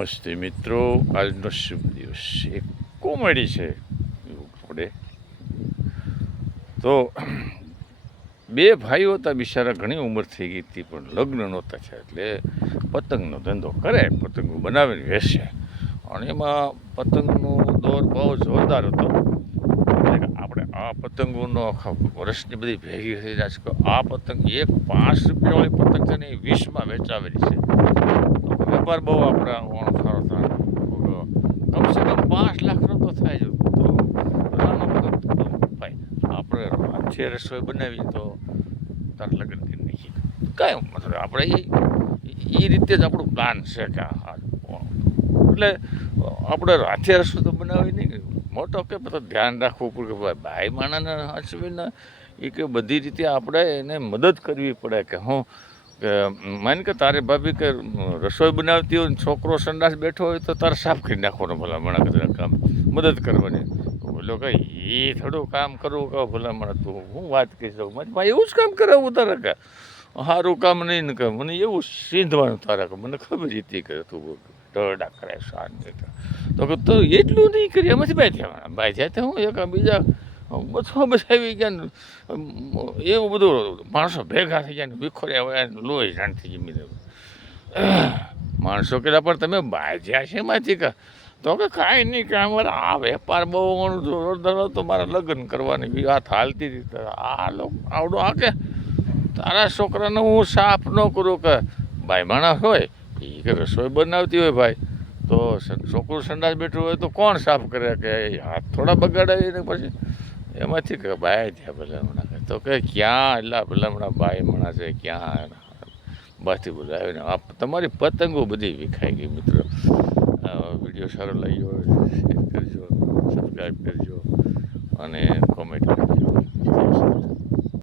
નમસ્તે મિત્રો, આજનો શુભ દિવસ એક કોમેડી છે. આપણે તો બે ભાઈઓ હતા, બિચારા ઘણી ઉંમર થઈ ગઈ હતી પણ લગ્ન નહોતા થયા, એટલે પતંગનો ધંધો કરે, પતંગો બનાવીને વેચે. અને એમાં પતંગનો દોર બહુ જોરદાર હતો. આપણે આ પતંગોનો આખા વર્ષની બધી ભેગી થઈ જાય છે. આ પતંગ એક 5 રૂપિયાવાળી પતંગ છે ને એ 20માં વેચાવેલી છે. વેપાર બહુ આપણા સારો થાય, કમસે કમ 5 લાખનો તો થાય જ. તો ભાઈ આપણે હાથે રસોઈ બનાવી તો તાર લગ્ન કરી નાખીએ, કાંઈ મતલબ આપણે એ રીતે જ આપણું પ્લાન છે કે એટલે આપણે હાથે રસોઈ તો બનાવી નહીં, મોટો કે બધું ધ્યાન રાખવું પડે કે ભાઈ માણાને હાચવીને એ કે બધી રીતે આપણે એને મદદ કરવી પડે. કે હું કે માન કે તારે ભાભી કે રસોઈ બનાવતી હોય ને છોકરો સંડાસ બેઠો હોય તો તારે સાફ કરી નાખવાનો, ભલામણા કે કામ મદદ કરવાની. બોલો કે એ થોડું કામ કરવું કે ભલામણા તું હું વાત કહી શકું, મારી ભાઈ એવું જ કામ કરાવવું તારે કે સારું કામ નહીં ને કે મને એવું સીંધવાનું તારે કે મને ખબર હતી કે તું ઢળડા કરાય શાંતિ. તો કે તો એટલું નહીં કરી એમાંથી બાય થયા બાય જાય તો હું એક બીજા બધું બચાવી ગયા ને એવું બધું માણસો ભેગા થઈ જાય ને વિખોર્યા હોય લોહી જાણ થઈ જમી માણસો કહેતા પણ તમે બાજ્યા છે એમાંથી કે તો કે કાંઈ નહીં કે અમારે આ વેપાર બહુ જોરદાર હતો, મારે લગ્ન કરવાની વાત હાલતી હતી. આ લોકો આવડો આ કે તારા છોકરાને હું સાફ ન કરું કે ભાઈ માણસ હોય એ કે રસોઈ બનાવતી હોય ભાઈ તો છોકરું સંડાસ બેઠું હોય તો કોણ સાફ કરે કે હાથ થોડા બગાડાય ને પછી એમાંથી કે બાય થયા ભલામણા. તો કે ક્યાં એટલા ભલામણા બાય મણા છે ક્યાં બાથી બોલાવીને તમારી પતંગો બધી વિખાઈ ગઈ. મિત્રો વિડીયો સારો લાગ્યો હોય શેર કરજો, સબસ્ક્રાઈબ કરજો અને કોમેન્ટ કરજો.